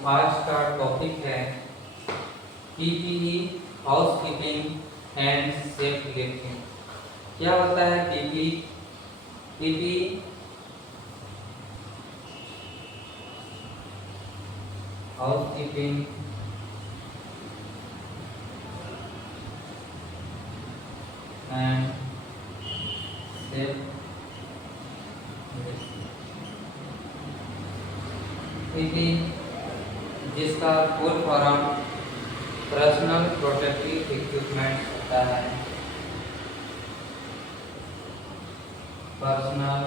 आज का टॉपिक है PPE, house keeping and safe lifting. क्या होता है PPE? PPE house keeping and safe PPE जिसका full form personal protective equipment होता है। Personal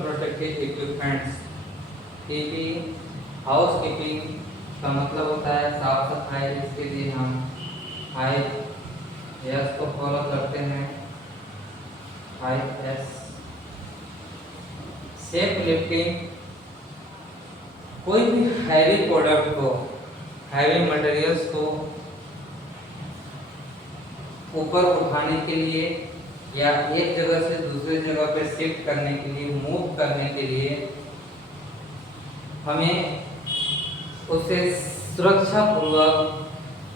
protective equipments. PP house keeping का मतलब होता है साफ सफाई। इसके लिए हम IS को फॉलो करते हैं। IS सेफ लिफ्टिंग, कोई भी हैवी प्रोडक्ट को, हैवी मटेरियल्स को ऊपर उठाने के लिए या एक जगह से दूसरी जगह पे शिफ्ट करने के लिए, मूव करने के लिए हमें उसे सुरक्षा पूर्वक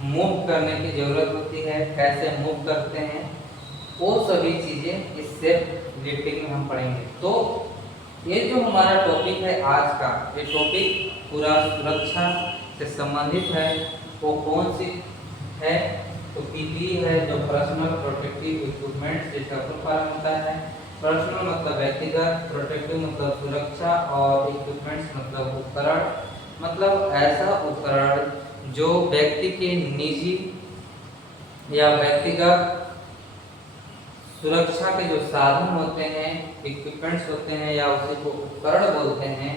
मूव करने की जरूरत होती है। कैसे मूव करते हैं वो सभी चीजें इस सेफ लिफ्टिंग में हम पढ़ेंगे। तो ये जो हमारा टॉपिक है आज का, ये टॉपिक पूरा सुरक्षा से संबंधित है। वो कौन सी है? तो पीपीई है, जो पर्सनल प्रोटेक्टिव इक्विपमेंट, जिसका फुल फॉर्म होता है पर्सनल मतलब व्यक्तिगत, प्रोटेक्टिव मतलब सुरक्षा, और इक्विपमेंट्स मतलब उपकरण, मतलब ऐसा उपकरण जो व्यक्ति के निजी या व्यक्तिगत सुरक्षा के जो साधन होते हैं, इक्विपमेंट्स होते हैं, या उसी को उपकरण बोलते हैं,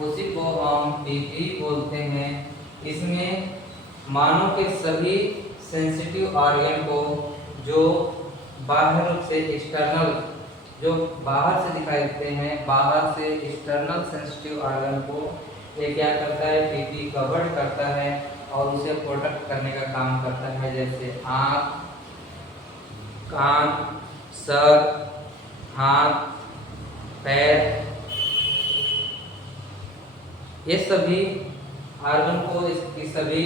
उसी को हम पीपीई बोलते हैं। इसमें मानव के सभी सेंसिटिव ऑर्गन को, जो बाहर रूप से एक्सटर्नल, जो बाहर से दिखाई देते हैं, बाहर से एक्सटर्नल सेंसिटिव ऑर्गन को ये क्या करता है? पीपीई कवर्ड करता है और उसे प्रोटेक्ट करने का काम करता है। जैसे आँख, कान, सर, हाथ, पैर, ये सभी ऑर्गन को, इसकी सभी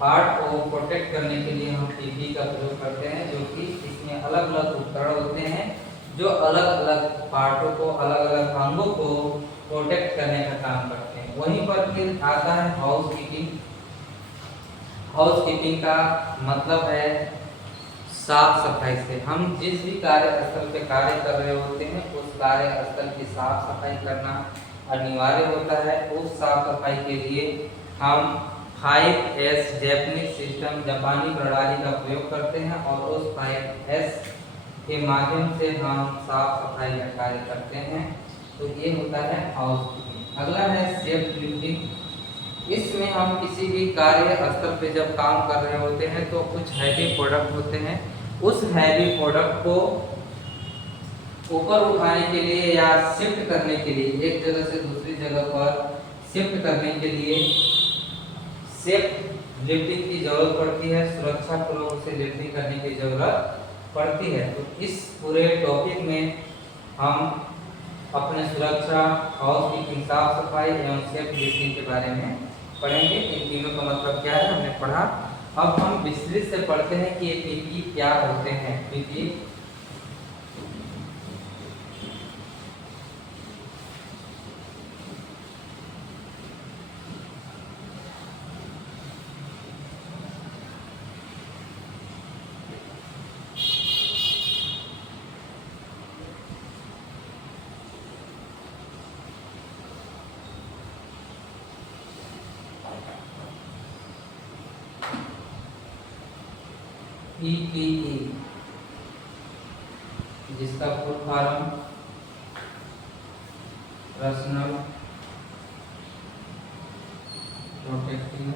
पार्ट को प्रोटेक्ट करने के लिए हम पीपीई का प्रयोग करते हैं। जो कि इसमें अलग अलग उपकरण होते हैं जो अलग अलग पार्टों को, अलग अलग अंगों को प्रोटेक्ट करने का काम करते हैं। वहीं पर फिर आता है हाउस कीपिंग। हाउस कीपिंग का मतलब है साफ सफाई से। हम जिस भी कार्यस्थल पे कार्य कर रहे होते हैं, उस कार्यस्थल की साफ सफाई करना अनिवार्य होता है। उस साफ सफाई के लिए हम 5S जैपनीज सिस्टम, जापानी प्रणाली का प्रयोग करते हैं, और उस 5S के माध्यम से हम साफ सफाई का कार्य करते हैं। तो ये होता है हाउस कीपिंग। अगला है सेफ लिफ्टिंग। इसमें हम किसी भी कार्य स्थल पे जब काम कर रहे होते हैं तो कुछ हैवी प्रोडक्ट होते हैं। उस हैवी प्रोडक्ट को ऊपर उठाने के लिए या शिफ्ट करने के लिए, एक जगह से दूसरी जगह पर शिफ्ट करने के लिए सेफ लिफ्टिंग की जरूरत पड़ती है। सुरक्षा पूर्वक से लिफ्टिंग करने की जरूरत पड़ती है। तो इस पूरे टॉपिक में हम अपने सुरक्षा, हाउस कीपिंग, साफ सफाई एवं सेफ लिफ्टिंग के बारे में पढ़ेंगे। इन तीनों का मतलब क्या है हमने पढ़ा। अब हम विस्तृत से पढ़ते हैं कि ये पीपीई क्या होते हैं। पीपीई पीपीई जिसका full form personal protective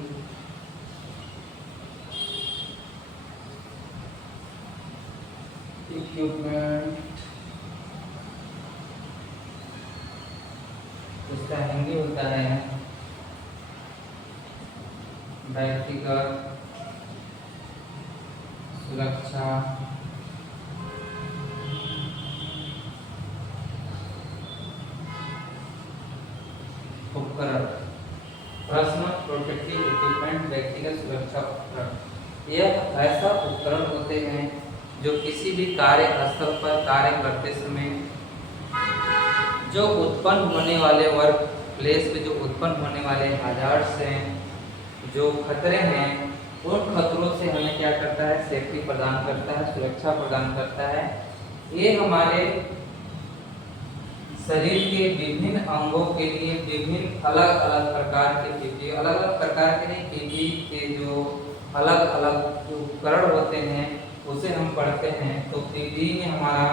equipment, उसका हिंदी होता है व्यक्तिगत सुरक्षा उपकरण। पर्सनल प्रोटेक्टिव इक्विपमेंट, व्यक्तिगत सुरक्षा उपकरण। यह ऐसा उपकरण होते हैं जो किसी भी कार्य स्थल पर कार्य करते समय जो उत्पन्न होने वाले वर्क प्लेस में जो उत्पन्न होने वाले हजार्ड्स हैं, जो खतरे हैं, उन खतरों से हमें क्या करता है, सेफ्टी प्रदान करता है, सुरक्षा प्रदान करता है। ये हमारे शरीर के विभिन्न अंगों के लिए विभिन्न अलग अलग प्रकार के पीपी, अलग अलग प्रकार के नहीं, पीपी के जो अलग अलग उपकरण होते हैं उसे हम पढ़ते हैं। तो पीपी में हमारा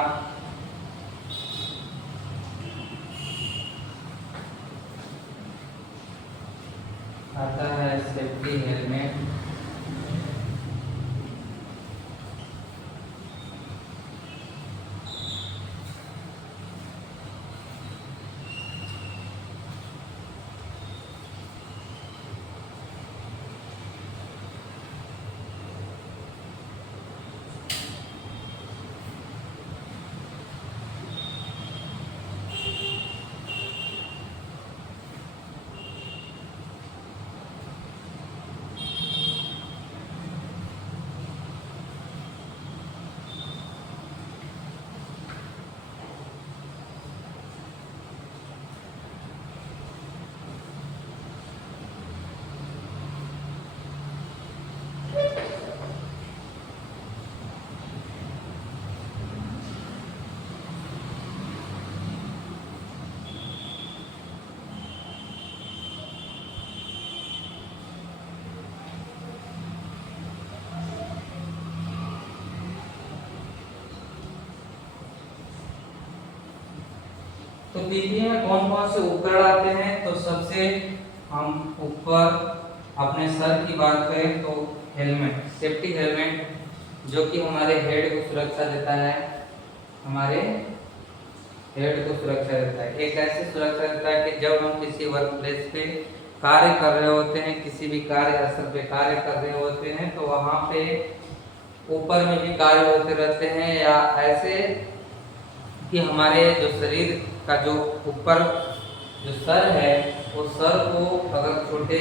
आता है सेफ्टी हेलमेट, तो पीपी में कौन कौन से उपकरण आते हैं। तो सबसे हम ऊपर अपने सर की बात करें तो हेलमेट, सेफ्टी हेलमेट, जो कि हमारे हेड को सुरक्षा देता है, हमारे हेड को सुरक्षा देता है। एक ऐसी सुरक्षा देता है कि जब हम किसी वर्क प्लेस पे कार्य कर रहे होते हैं, किसी भी कार्य स्थल पे कार्य कर रहे होते हैं, तो वहां पे ऊपर में भी कार्य होते रहते हैं, या ऐसे कि हमारे जो शरीर का जो ऊपर जो सर है, वो सर को अगर छोटे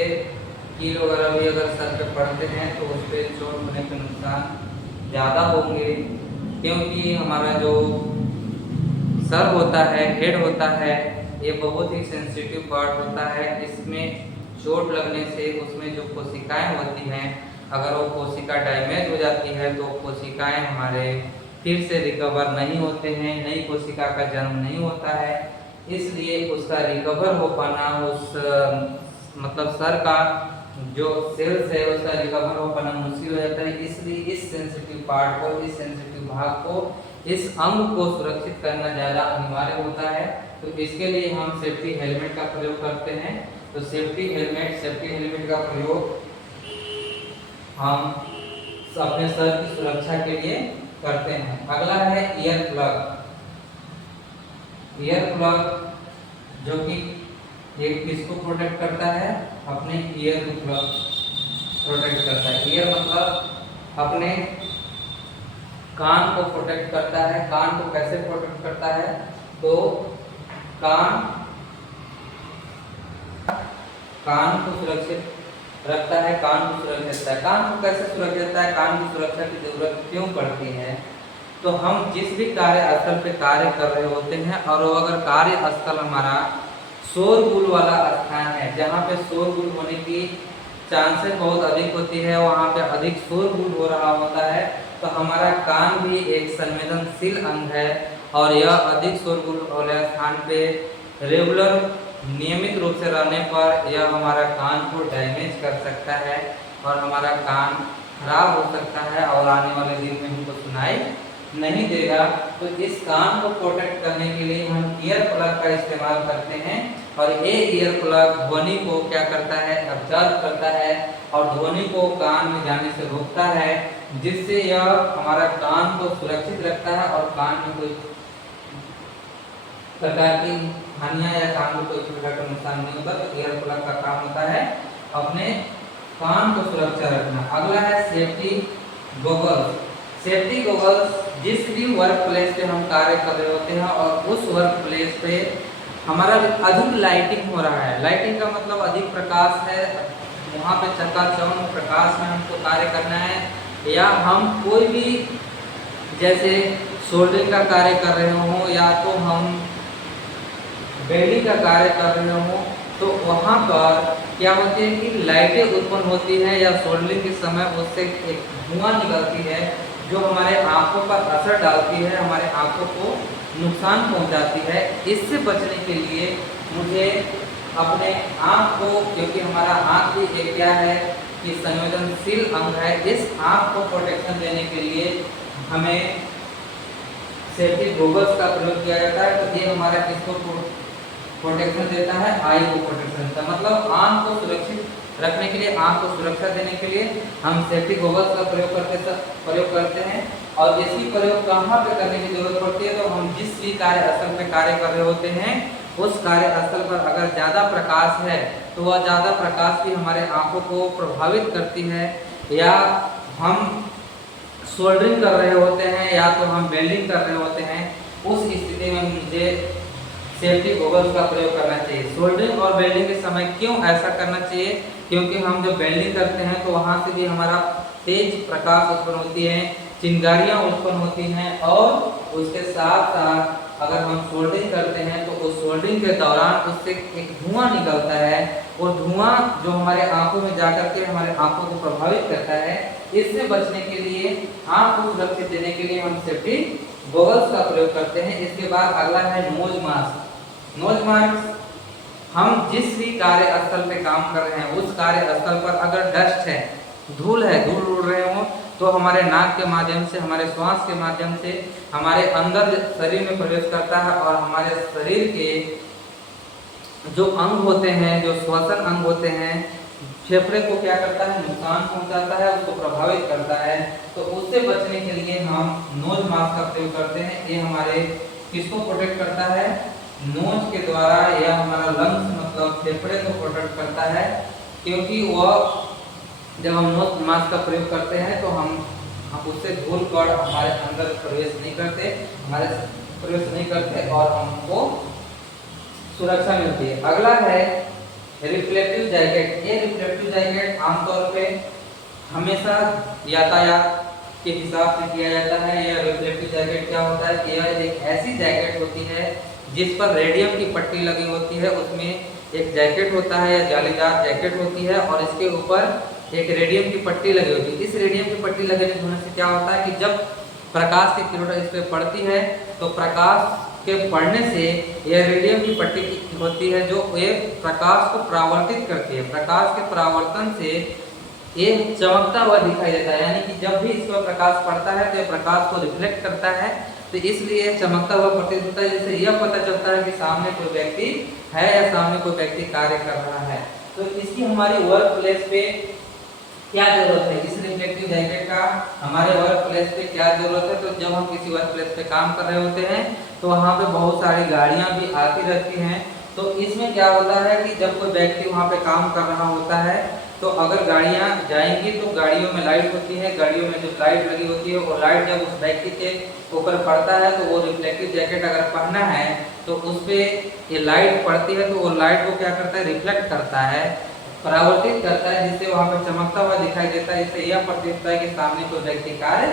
कील वगैरह भी अगर सर पे पड़ते हैं तो उस पर चोट होने के नुकसान ज़्यादा होंगे, क्योंकि हमारा जो सर होता है, हेड होता है, ये बहुत ही सेंसिटिव पार्ट होता है। इसमें चोट लगने से उसमें जो कोशिकाएं होती हैं, अगर वो कोशिका डैमेज हो जाती है तो कोशिकाएं हमारे फिर से रिकवर नहीं होते हैं, नई कोशिका का जन्म नहीं होता है। इसलिए उसका रिकवर हो पाना, उस मतलब सर का जो सेल्स है उसका रिकवर हो पाना मुश्किल हो जाता है। इसलिए इस सेंसिटिव पार्ट को, इस सेंसिटिव भाग को, इस अंग को सुरक्षित करना ज़्यादा अनिवार्य होता है। तो इसके लिए हम सेफ्टी हेलमेट का प्रयोग करते हैं। तो सेफ्टी हेलमेट का प्रयोग हम अपने सर की सुरक्षा के लिए करते हैं। अगला है ईयर प्लग। ईयर प्लग जो कि एक किसको प्रोटेक्ट करता है, अपने ईयर को प्रोटेक्ट करता है। ईयर मतलब अपने कान को प्रोटेक्ट करता है। कान को कैसे प्रोटेक्ट करता है, तो कान को सुरक्षित रखता है, कान को सुरक्षित रखता है। कान को कैसे सुरक्षित रखता है, कान की सुरक्षा की जरूरत क्यों पड़ती है, तो हम जिस भी कार्यस्थल पे कार्य कर रहे होते हैं और वो अगर कार्यस्थल हमारा शोरगुल वाला स्थान है, जहाँ पे शोरगुल होने की चांसेस बहुत अधिक होती है, वहाँ पे अधिक शोरगुल हो रहा होता है, तो हमारा कान भी एक संवेदनशील अंग है और यह अधिक शोरगुल वाले स्थान पे रेगुलर नियमित रूप से रहने पर यह हमारा कान को डैमेज कर सकता है और हमारा कान खराब हो सकता है और आने वाले दिन में हमको सुनाई नहीं देगा। तो इस कान को प्रोटेक्ट करने के लिए हम ईयर प्लग का इस्तेमाल करते हैं और ये ईयर प्लग ध्वनि को क्या करता है, ऑब्जर्व करता है और ध्वनि को कान में जाने से रोकता है, जिससे यह हमारा कान को सुरक्षित रखता है और कान में कोई प्रकार की हानियां या कान को कोई प्रकार का नुकसान नहीं होता। तो ईयर प्लग का काम होता है अपने कान को सुरक्षा रखना। अगला है सेफ्टी गॉगल्स। सेफ्टी गॉगल्स जिस भी वर्क प्लेस पे हम कार्य कर रहे होते हैं और उस वर्क प्लेस पे हमारा अधिक लाइटिंग हो रहा है, लाइटिंग का मतलब अधिक प्रकाश है, वहाँ पे चकाचौंध प्रकाश में हमको कार्य करना है, या हम कोई भी जैसे सोल्डरिंग का कार्य कर रहे हों या तो हम वेल्डिंग का कार्य कर रहे हों, तो वहाँ पर क्या होती है कि लाइटें उत्पन्न होती है या सोल्डरिंग के समय उससे एक धुआं निकलती है जो हमारे आंखों पर असर डालती है, हमारे आंखों को नुकसान पहुंचाती है। इससे बचने के लिए मुझे अपने आँख को, क्योंकि हमारा आँख भी एक क्या है कि संवेदनशील अंग है, इस आँख को प्रोटेक्शन देने के लिए हमें सेफ्टी गॉगल्स का प्रयोग किया जाता है। तो ये हमारा किसको प्रोटेक्शन देता है, आई को प्रोटेक्शन देता है, मतलब आँख को सुरक्षित रखने के लिए, आँख को सुरक्षा देने के लिए हम सेफ्टी गॉगल्स का प्रयोग करते हैं। और इसकी प्रयोग कहाँ पे करने की जरूरत पड़ती है, तो हम जिस भी कार्यस्थल पे कार्य कर रहे होते हैं उस कार्यस्थल पर अगर ज़्यादा प्रकाश है तो वह ज़्यादा प्रकाश भी हमारे आँखों को प्रभावित करती है, या हम सोल्डरिंग कर रहे होते हैं या तो हम वेल्डिंग कर रहे होते हैं, उस स्थिति में मुझे सेफ्टी गॉगल्स का प्रयोग करना चाहिए। सोल्डरिंग और वेल्डिंग के समय क्यों ऐसा करना चाहिए, क्योंकि हम जब वेल्डिंग करते हैं तो वहाँ से भी हमारा तेज प्रकाश उत्पन्न होती है, चिंगारियाँ उत्पन्न होती हैं, और उसके साथ साथ अगर हम सोल्डरिंग करते हैं तो उस सोल्डरिंग के दौरान उससे एक धुआं निकलता है, और धुआं जो हमारे आंखों में जाकर के हमारे आंखों को प्रभावित करता है। इससे बचने के लिए, आंख को सुरक्षित देने के लिए हम सेफ्टी गॉगल्स का प्रयोग करते हैं। इसके बाद अगला है नोज मास्क। नोज मास्क, हम जिस भी कार्यस्थल पे काम कर रहे हैं उस कार्यस्थल पर अगर डस्ट है, धूल है, धूल उड़ रहे हो, तो हमारे नाक के माध्यम से, हमारे श्वास के माध्यम से हमारे अंदर शरीर में प्रवेश करता है, और हमारे शरीर के जो अंग होते हैं, जो श्वसन अंग होते हैं, फेफड़े को क्या करता है, नुकसान पहुंचाता है, उसको प्रभावित करता है। तो उससे बचने के लिए हम नोज मास्क का प्रयोग करते हैं। ये हमारे किसको प्रोटेक्ट करता है, नोज के द्वारा, या हमारा लंग्स मतलब फेफड़े को प्रोटेक्ट करता है, क्योंकि वह जब हम नोज मास्क का प्रयोग करते हैं तो हम उससे धूल कण हमारे अंदर प्रवेश नहीं करते और हमको सुरक्षा मिलती है। अगला है रिफ्लेक्टिव जैकेट। ये रिफ्लेक्टिव जैकेट आमतौर पे हमेशा यातायात के हिसाब से किया जाता है। यह रिफ्लेक्टिव जैकेट क्या होता है कि यह एक ऐसी जैकेट होती है जिस पर रेडियम की पट्टी लगी होती है, उसमें एक जैकेट होता है या जालीदार जैकेट होती है, और इसके ऊपर एक रेडियम की पट्टी लगी होती है। इस रेडियम की पट्टी लगे होने से क्या होता है कि जब प्रकाश की किरणें इस पर पड़ती है तो प्रकाश के पड़ने से यह रेडियम की पट्टी होती है जो ये प्रकाश को परावर्तित करती है। प्रकाश के परावर्तन से ये चमकता हुआ दिखाई देता है, यानी कि जब भी इस पर प्रकाश पड़ता है तो यह प्रकाश को रिफ्लेक्ट करता है, तो इसलिए चमकता हुआ प्रतीत होता है, जिससे यह पता चलता है कि सामने कोई व्यक्ति है या सामने कोई व्यक्ति कार्य कर रहा है। तो इसकी हमारी वर्क प्लेस पे क्या जरूरत है, इस रिफ्लेक्टिव जैकेट का हमारे वर्क प्लेस पे क्या जरूरत है। तो जब हम किसी वर्क प्लेस पे काम कर रहे होते हैं तो वहाँ पे बहुत सारी गाड़ियाँ भी आती रहती हैं, तो इसमें क्या होता है कि जब कोई व्यक्ति वहाँ पे काम कर रहा होता है तो अगर गाड़ियाँ जाएंगी तो गाड़ियों में लाइट होती है, गाड़ियों में जो लाइट लगी होती है वो लाइट जब उस व्यक्ति के ऊपर पड़ता है तो वो रिफ्लेक्टिव जैकेट अगर पहना है तो उस पर ये लाइट पड़ती है तो वो लाइट को क्या करता है, रिफ्लेक्ट करता है, परावर्तित करता है, जिससे वहाँ पे चमकता हुआ दिखाई देता है। इससे यह प्रतीत होता है कि सामने कोई व्यक्ति कार्य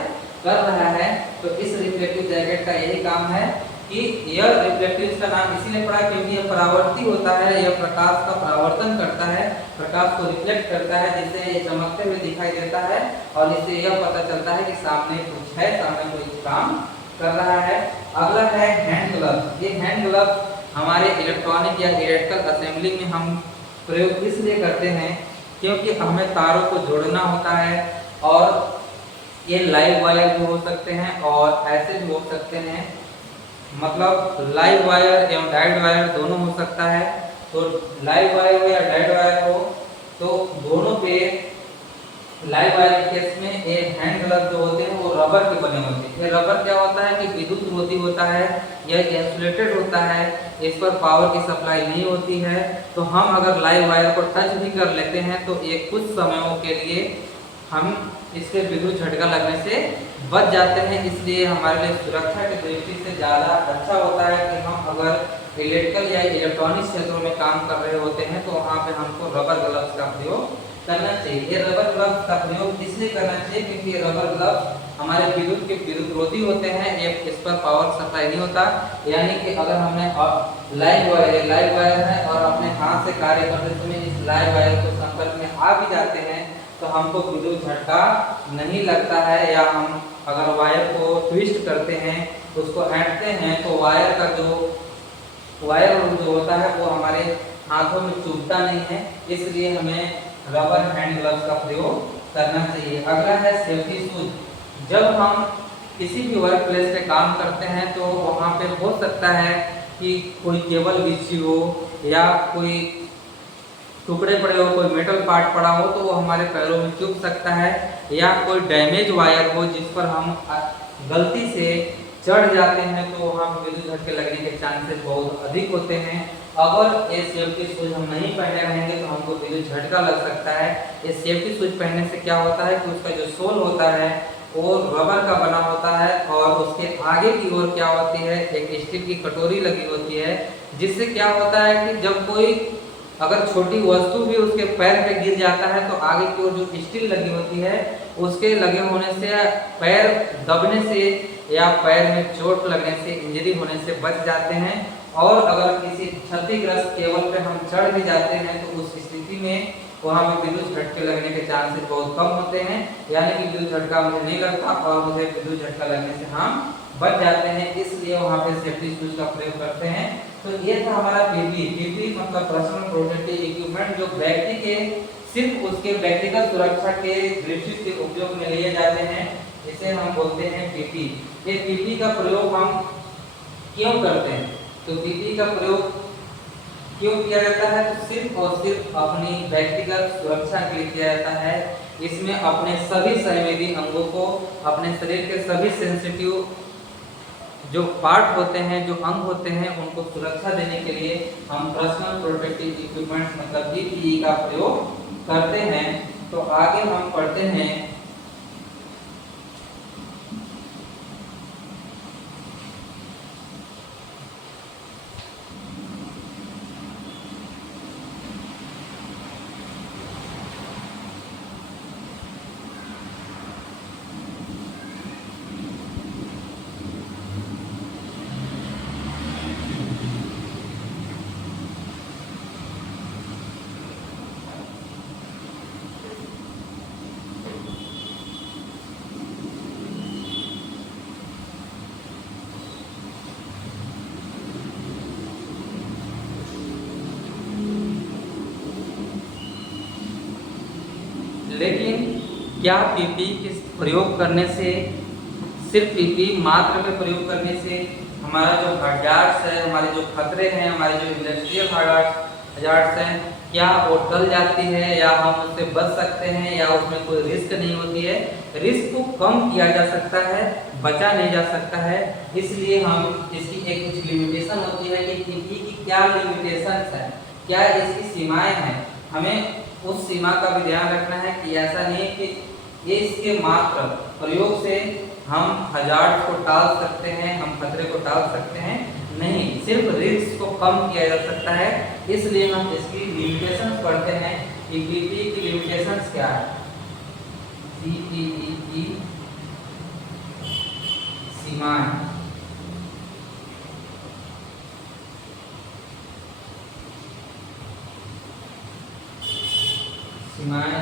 कर रहा है। तो इस रिफ्लेक्टिव जैकेट का यही काम है कि यह रिफ्लेक्टिव, इसका नाम इसीलिए पड़ा क्योंकि यह परावर्ती होता है, यह प्रकाश का परावर्तन करता है, प्रकाश को रिफ्लेक्ट करता है, जिससे ये चमकते हुए दिखाई देता है, और इससे यह पता चलता है कि सामने कुछ है, सामने कोई काम कर रहा है। अगला है हैंड ग्लव। ये हैंड ग्लव हमारे इलेक्ट्रॉनिक या इलेक्ट्रिकल असेंबली में हम प्रयोग इसलिए करते हैं क्योंकि हमें तारों को जोड़ना होता है, और ये लाइव वायर भी हो सकते हैं और ऐसे भी हो सकते हैं, मतलब लाइव वायर एवं डाइड वायर दोनों हो सकता है। तो लाइव वायर हो या डाइड वायर हो, तो दोनों पे लाइव वायर के केस में ये हैंड ग्लव जो होते हैं वो रबर के बने होते हैं। ये रबर क्या होता है कि विद्युत रोधी होता है, यह इंसुलेटेड होता है, इस पर पावर की सप्लाई नहीं होती है। तो हम अगर लाइव वायर को टच भी कर लेते हैं तो ये कुछ समयों के लिए हम इससे विद्युत झटका लगने से बच जाते हैं। इसलिए हमारे लिए सुरक्षा की दृष्टि से ज़्यादा अच्छा होता है कि हम अगर इलेक्ट्रिकल या इलेक्ट्रॉनिक क्षेत्रों में काम कर रहे होते हैं तो वहाँ पे हमको रबर ग्लव्स का प्रयोग करना चाहिए। ये रबर ग्लव्स का प्रयोग इसलिए करना चाहिए क्योंकि ये रबर ग्लव्स हमारे विद्युत के विद्युत रोधी होते हैं। ये इस पर पावर सप्लाई नहीं होता, यानी कि अगर हमने लाइव वायर है और अपने हाथ से कार्य करते समय इस लाइव वायर को संपर्क में आ भी जाते हैं तो हमको विद्युत झटका नहीं लगता है। या हम अगर वायर को ट्विस्ट करते हैं, उसको ऐंठते हैं तो वायर जो होता है वो हमारे हाथों में चुभता नहीं है। इसलिए हमें रबर हैंड ग्लव्स का प्रयोग करना चाहिए। अगला है सेफ्टी शूज। जब हम किसी भी वर्क प्लेस पे काम करते हैं तो वहाँ पे हो सकता है कि कोई केबल बिछी हो या कोई टुकड़े पड़े हो, कोई मेटल पार्ट पड़ा हो तो वो हमारे पैरों में चुभ सकता है, या कोई डैमेज वायर हो जिस पर हम गलती से चढ़ जाते हैं तो वहाँ पर विद्युत झटके लगने के चांसेस बहुत अधिक होते हैं। अगर ये सेफ्टी शूज हम नहीं पहने रहेंगे तो हमको विद्युत झटका लग सकता है। ये सेफ्टी शूज पहनने से क्या होता है कि उसका जो सोल होता है वो रबर का बना होता है और उसके आगे की ओर क्या होती है, एक स्टील की कटोरी लगी होती है, जिससे क्या होता है कि जब कोई अगर छोटी वस्तु भी उसके पैर पे गिर जाता है तो आगे की ओर जो स्टील लगी होती है उसके लगे होने से पैर दबने से या पैर में चोट लगने से, इंजरी होने से बच जाते हैं। और अगर किसी क्षतिग्रस्त केबल पे हम चढ़ भी जाते हैं तो उस स्थिति में वहाँ पे विद्युत झटके लगने के चांसेस बहुत कम होते हैं, यानी कि विद्युत झटका मुझे नहीं लगता और मुझे विद्युत झटका लगने से हम बच जाते हैं। इसलिए वहाँ पे सेफ्टी शूज का प्रयोग करते हैं। तो ये था हमारा पीपी मतलब पर्सनल प्रोटेक्टिव इक्विपमेंट, जो व्यक्ति के सिर्फ उसके व्यक्तिगत सुरक्षा के दृष्टि से उपयोग में लिए जाते हैं। इसे हम बोलते हैं पीपी। ये पीपी का प्रयोग हम क्यों करते हैं, तो पीपी का प्रयोग क्यों किया जाता है, तो सिर्फ और सिर्फ अपनी व्यक्तिगत सुरक्षा के लिए किया जाता है। इसमें अपने सभी संवेदी अंगों को, अपने शरीर के सभी सेंसिटिव जो पार्ट होते हैं, जो अंग होते हैं, उनको सुरक्षा देने के लिए हम पर्सनल प्रोटेक्टिव इक्विपमेंट मतलब पीपीई का प्रयोग करते हैं। तो आगे हम पढ़ते हैं लेकिन क्या पीपी के प्रयोग करने से, सिर्फ पीपी मात्र में प्रयोग करने से हमारा जो हजार्ड्स है, हमारे जो खतरे हैं, हमारे जो इंडस्ट्रियल हजार्ड्स हैं, क्या वो टल जाती है या हम उससे बच सकते हैं या उसमें कोई रिस्क नहीं होती है? रिस्क को कम किया जा सकता है, बचा नहीं जा सकता है। इसलिए हम इसकी एक कुछ लिमिटेशन होती है कि पीपी की क्या लिमिटेशंस है, क्या इसकी सीमाएं हैं। हमें उस सीमा का भी ध्यान रखना है कि ऐसा नहीं कि ये इसके मात्र प्रयोग से हम हजार्ड को टाल सकते हैं, हम खतरे को टाल सकते हैं, नहीं, सिर्फ रिस्क को कम किया जा सकता है। इसलिए हम इसकी लिमिटेशंस पढ़ते हैं कि पीपी की लिमिटेशंस क्या है। पीपीई की सीमाएं,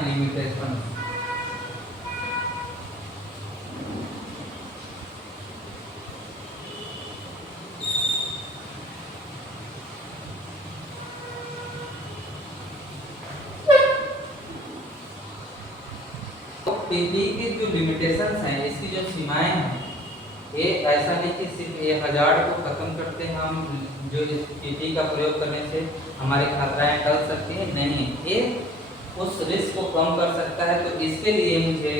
लिमिटेशन। पीपी की जो लिमिटेशंस हैं, इसकी जो सीमाएं हैं, ये ऐसा नहीं कि सिर्फ ये हजार्ड को खत्म करते हैं हम, जो इस पीपी का प्रयोग करने से हमारी खतराएं टल सकती है, नहीं, ये उस रिस्क को कम कर सकता है। तो इसके लिए मुझे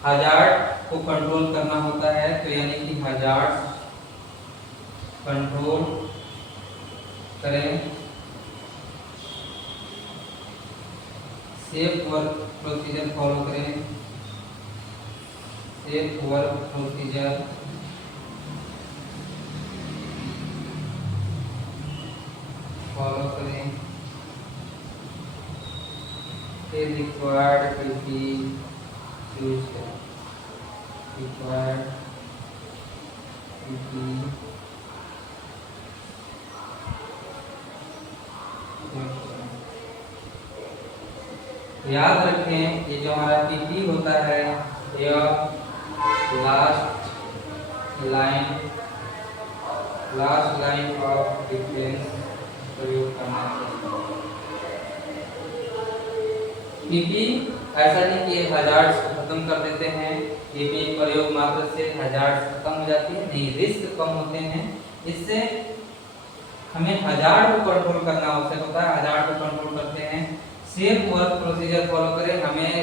हजार्ड को कंट्रोल करना होता है। तो यानी कि हजार्ड कंट्रोल करें, सेफ वर्क प्रोसीजर फॉलो करें, सेफ वर्क प्रोसीजर फॉलो करें, फिर रिक्वायर्ड पीपी यूज करें, रिक्वायर्ड पीपी याद रखें ये जो हमारा पीपी होता है यह लास्ट लाइन ऑफ डिफेंस प्रयोग करना चाहिए। पीपी ऐसा नहीं कि हजार्ड्स को खत्म कर देते हैं, पीपी प्रयोग मात्र से हजार्ड्स खत्म हो जाती है, नहीं, रिस्क कम होते हैं। इससे हमें हजार्ड को कंट्रोल करना आवश्यक होता है, हजार्ड को कंट्रोल करते हैं। सेफ वर्क प्रोसीजर फॉलो करें, हमें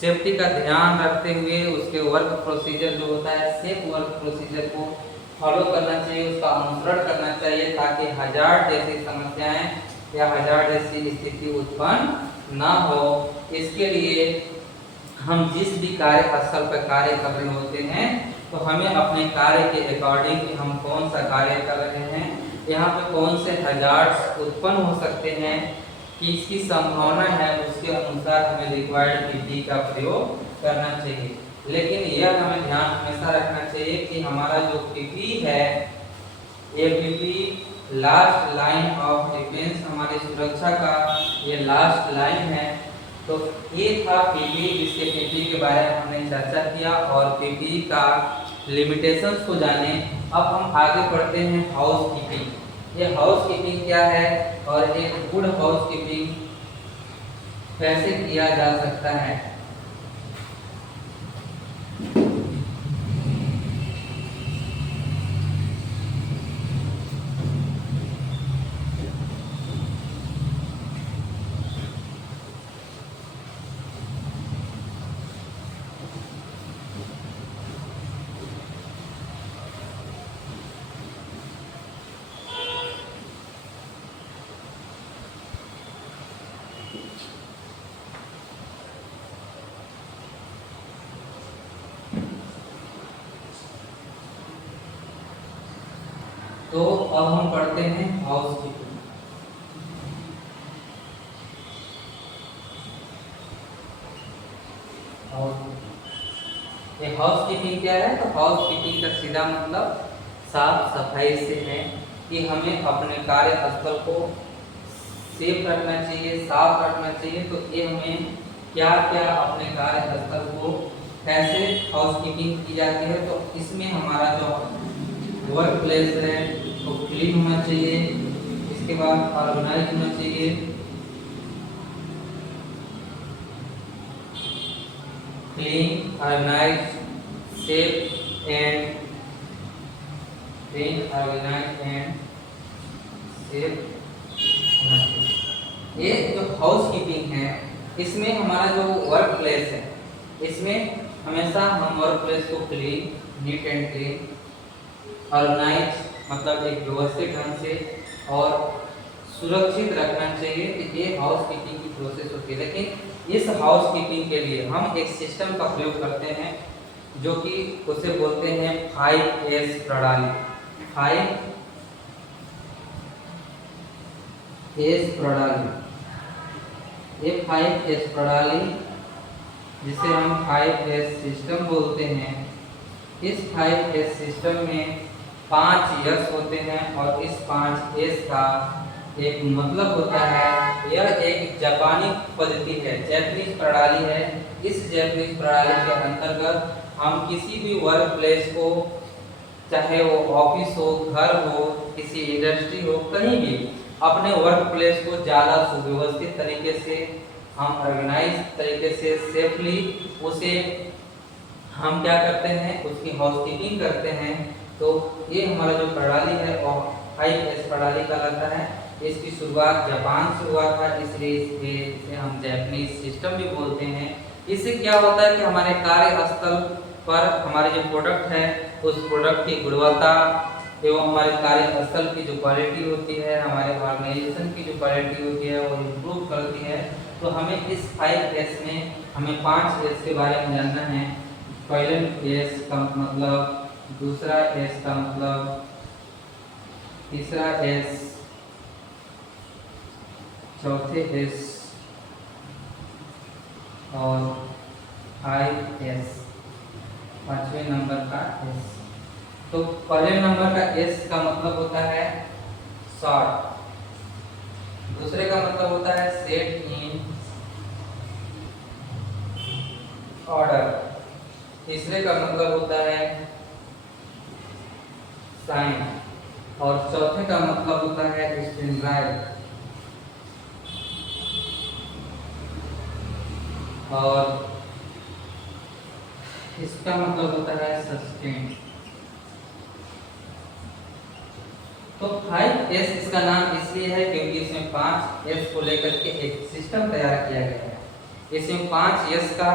सेफ्टी का ध्यान रखते हुए उसके वर्क प्रोसीजर जो होता है सेफ वर्क प्रोसीजर को फॉलो करना चाहिए, उसका अनुसरण करना चाहिए ताकि हजार्ड जैसी समस्याएं या हजार्ड जैसी स्थिति उत्पन्न ना हो। इसके लिए हम जिस भी कार्य स्थल पर कार्य कर रहे होते हैं तो हमें अपने कार्य के अकॉर्डिंग हम कौन सा कार्य कर रहे हैं, यहाँ पे कौन से हजार्ड्स उत्पन्न हो सकते हैं, किसकी संभावना है, उसके अनुसार हमें रिक्वायर्ड पीपी का प्रयोग करना चाहिए। लेकिन यह हमें ध्यान हमेशा रखना चाहिए कि हमारा जो पीपी है ये PP last line of defence, हमारी सुरक्षा का ये लास्ट लाइन है। तो ये था पीपी, जिसके पीपी के बारे में हमने चर्चा किया और पीपी का लिमिटेशंस को जाने। अब हम आगे बढ़ते हैं हाउस कीपिंग। ये हाउस कीपिंग क्या है और एक गुड हाउस कीपिंग कैसे किया जा सकता है। तो अब हम पढ़ते हैं हाउस कीपिंग। ये हाउस कीपिंग क्या है? तो हाउस कीपिंग का सीधा मतलब साफ सफाई से है कि हमें अपने कार्यस्थल को सेफ रखना चाहिए, साफ रखना चाहिए। तो ये हमें क्या क्या अपने कार्यस्थल को कैसे हाउस कीपिंग की जाती है, तो इसमें हमारा जो वर्क प्लेस है तो क्लीन होना चाहिए, इसके बाद ऑर्गेनाइज होना चाहिए, clean, organise, safe and clean, organise and safe होना चाहिए। ये जो हाउस कीपिंग है इसमें हमारा जो वर्क प्लेस है इसमें हमेशा हम वर्क प्लेस को clean, neat and clean, organise मतलब एक व्यवस्थित ढंग से और सुरक्षित रखना चाहिए कि ये हाउस कीपिंग की प्रोसेस होती है। लेकिन इस हाउस कीपिंग के लिए हम एक सिस्टम का प्रयोग करते हैं जो कि उसे बोलते हैं 5S प्रणाली। 5S प्रणाली, ये 5S प्रणाली जिसे हम 5S सिस्टम बोलते हैं। इस 5S सिस्टम में 5 यस होते हैं और इस 5 एस का एक मतलब होता है, यह एक जापानी पद्धति है, जैपनीज प्रणाली है। इस जैपनीज प्रणाली के अंतर्गत हम किसी भी वर्क प्लेस को, चाहे वो ऑफिस हो, घर हो, किसी इंडस्ट्री हो, कहीं भी अपने वर्क प्लेस को ज़्यादा सुव्यवस्थित तरीके से, हम ऑर्गेनाइज तरीके से, सेफली उसे हम क्या करते हैं, उसकी हाउसकीपिंग करते हैं। तो ये हमारा जो प्रणाली है और 5S प्रणाली का लगता है। इसकी शुरुआत जापान से हुआ था, इसलिए इसे हम जापानीज सिस्टम भी बोलते हैं। इससे क्या होता है कि हमारे कार्यस्थल पर हमारे जो प्रोडक्ट है उस प्रोडक्ट की गुणवत्ता एवं हमारे कार्यस्थल की जो क्वालिटी होती है, हमारे ऑर्गेनाइजेशन की जो क्वालिटी होती है वो इम्प्रूव करती है। तो हमें इस 5S में हमें 5S के बारे में जानना है। पहले एस का मतलब, दूसरा एस का मतलब, तीसरा एस, चौथे एस और 5s, पांचवें नंबर का एस। तो पहले नंबर का एस का मतलब होता है शॉर्ट, दूसरे का मतलब होता है सेट इन ऑर्डर, तीसरे का मतलब होता है साइन और चौथे का मतलब होता है स्टैंडर्ड और इसका मतलब होता है सस्टेन। तो 5s इसका नाम इसलिए है क्योंकि इसमें 5s को लेकर के एक सिस्टम तैयार किया गया है। इसमें 5s का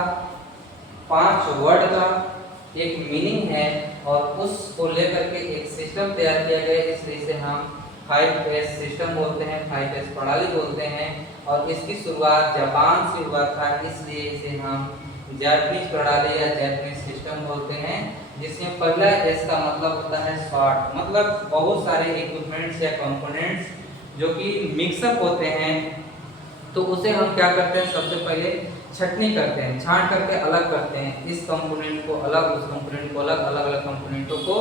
5 वर्ड का एक मीनिंग है और उसको लेकर के एक सिस्टम तैयार किया गया है, इसलिए इसे हम 5s सिस्टम बोलते हैं, 5s प्रणाली बोलते हैं। और इसकी शुरुआत जापान से हुआ था, इसलिए इसे हम जापानीज प्रणाली या जापानीज सिस्टम बोलते हैं। जिसमें पहला एस का मतलब होता है शॉर्ट, मतलब बहुत सारे इक्विपमेंट्स या कंपोनेंट्स जो कि मिक्सअप होते हैं, तो उसे हम क्या करते हैं, सबसे पहले छटनी करते हैं, छांट करके अलग करते हैं। इस कंपोनेंट को अलग, उस कंपोनेंट को अलग, अलग अलग कंपोनेंटों को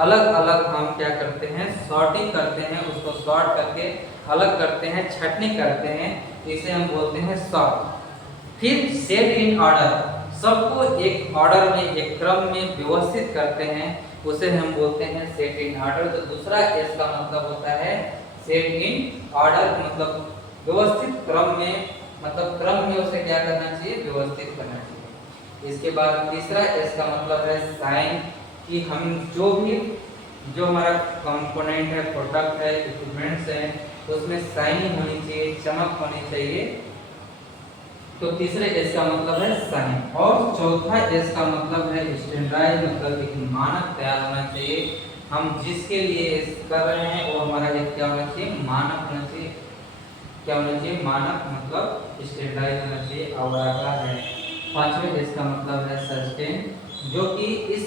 अलग अलग हम क्या करते हैं, सॉर्टिंग करते हैं, उसको सॉर्ट करके अलग करते हैं, छटनी करते हैं, इसे हम बोलते हैं सॉर्ट। फिर सेट इन ऑर्डर, सबको एक ऑर्डर में, एक क्रम में व्यवस्थित करते हैं, उसे हम बोलते हैं सेट इन ऑर्डर। तो दूसरा एस का मतलब होता है सेट इन ऑर्डर, मतलब व्यवस्थित क्रम में, मतलब क्रम में उसे क्या करना चाहिए, व्यवस्थित करना चाहिए। इसके बाद तीसरा एस का मतलब है साइन, कि हम जो हमारा कंपोनेंट है, प्रोडक्ट है, इक्विपमेंट्स है, तो उसमें शाइनिंग होनी चाहिए, चमक होनी चाहिए। तो तीसरे एस का मतलब है साइन। और चौथा एस का मतलब है स्टैंडर्ड, मतलब एक मानक तैयार होना चाहिए। हम जिसके लिए कर रहे हैं वो हमारा एक क्या होना चाहिए, मानक होना चाहिए। क्या होना चाहिए, मानक, मतलब स्टैंडर्ड होना चाहिए। और अगला है पांचवें एस का मतलब है सस्टेन, जो कि इस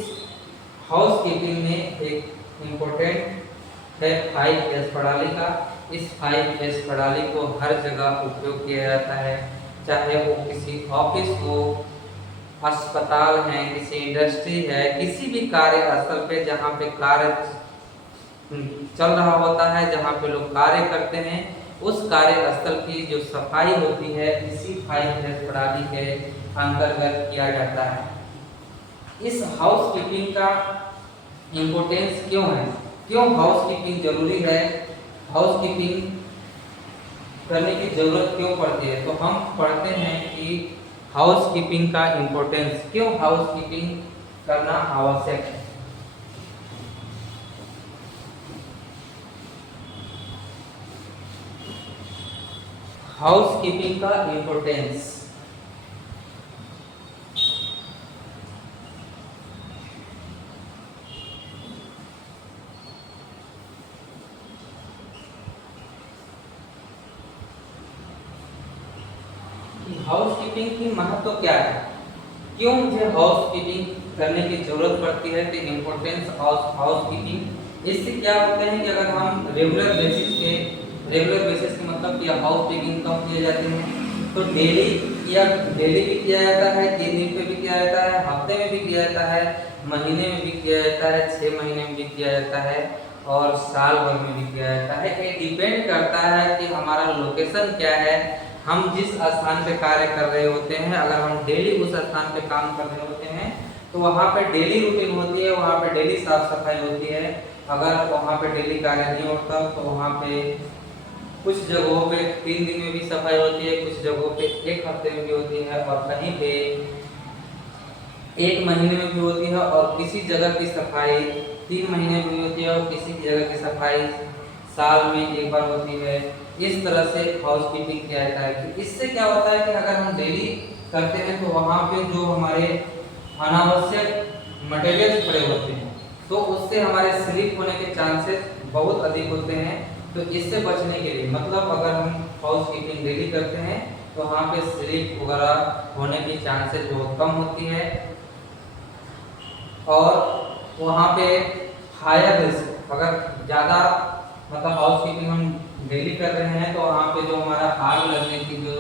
हाउस कीपिंग में एक इम्पोर्टेंट है 5s प्रणाली का। इस 5s प्रणाली को हर जगह उपयोग किया जाता है, चाहे वो किसी ऑफिस हो, अस्पताल है, किसी इंडस्ट्री है, किसी भी कार्यस्थल पे जहाँ पे कार्य चल रहा होता है, जहाँ पे लोग कार्य करते हैं, उस कार्यस्थल की जो सफाई होती है इसी 5s प्रणाली के अंतर्गत किया जाता है। इस हाउस कीपिंग का इम्पोर्टेंस क्यों है, क्यों हाउस कीपिंग जरूरी है, हाउस कीपिंग करने की जरूरत क्यों पड़ती है, तो हम पढ़ते हैं कि हाउस कीपिंग का इम्पोर्टेंस, क्यों हाउस कीपिंग करना आवश्यक है। हाउस कीपिंग का इम्पोर्टेंस, हाउस कीपिंग की महत्व क्या है, क्यों मुझे हाउस कीपिंग करने की जरूरत पड़ती है। तो इम्पोर्टेंस ऑफ हाउस कीपिंग, इससे क्या होता है कि अगर हम रेगुलर बेसिस के मतलब कि हाउस कीपिंग कब किए जाते हैं, तो डेली भी किया जाता है, 3 दिन पे भी किया जाता है, हफ्ते में भी किया जाता है, महीने में भी किया जाता है, 6 महीने में भी किया जाता है और साल भर में भी किया जाता है। ये डिपेंड करता है कि हमारा लोकेशन क्या है, हम जिस स्थान पे कार्य कर रहे होते हैं। अगर हम डेली उस स्थान पे काम कर रहे होते हैं तो वहाँ पे डेली रूटीन होती है, वहाँ पे डेली साफ सफाई होती है। अगर वहाँ पे डेली कार्य नहीं होता तो वहाँ पे कुछ जगहों पे 3 दिन में भी सफाई होती है, कुछ जगहों पे 1 हफ्ते में भी होती है और कहीं पे 1 महीने में भी होती है और किसी जगह की सफाई 3 महीने में भी होती है और किसी की जगह की सफाई साल में 1 बार होती है। इस तरह से हाउस कीपिंग किया जाता है। कि इससे क्या होता है कि अगर हम डेली करते हैं तो वहाँ पे जो हमारे अनावश्यक मटेरियल्स पड़े होते हैं तो उससे हमारे स्लिप होने के चांसेस बहुत अधिक होते हैं। तो इससे बचने के लिए, मतलब अगर हम हाउस कीपिंग डेली करते हैं तो वहाँ पे स्लिप वगैरह होने की चांसेस बहुत कम होती है। और वहाँ पे हायर रिस्क, अगर ज़्यादा मतलब हाउस कीपिंग हम डेली कर रहे हैं तो वहाँ पे जो हमारा आग लगने की जो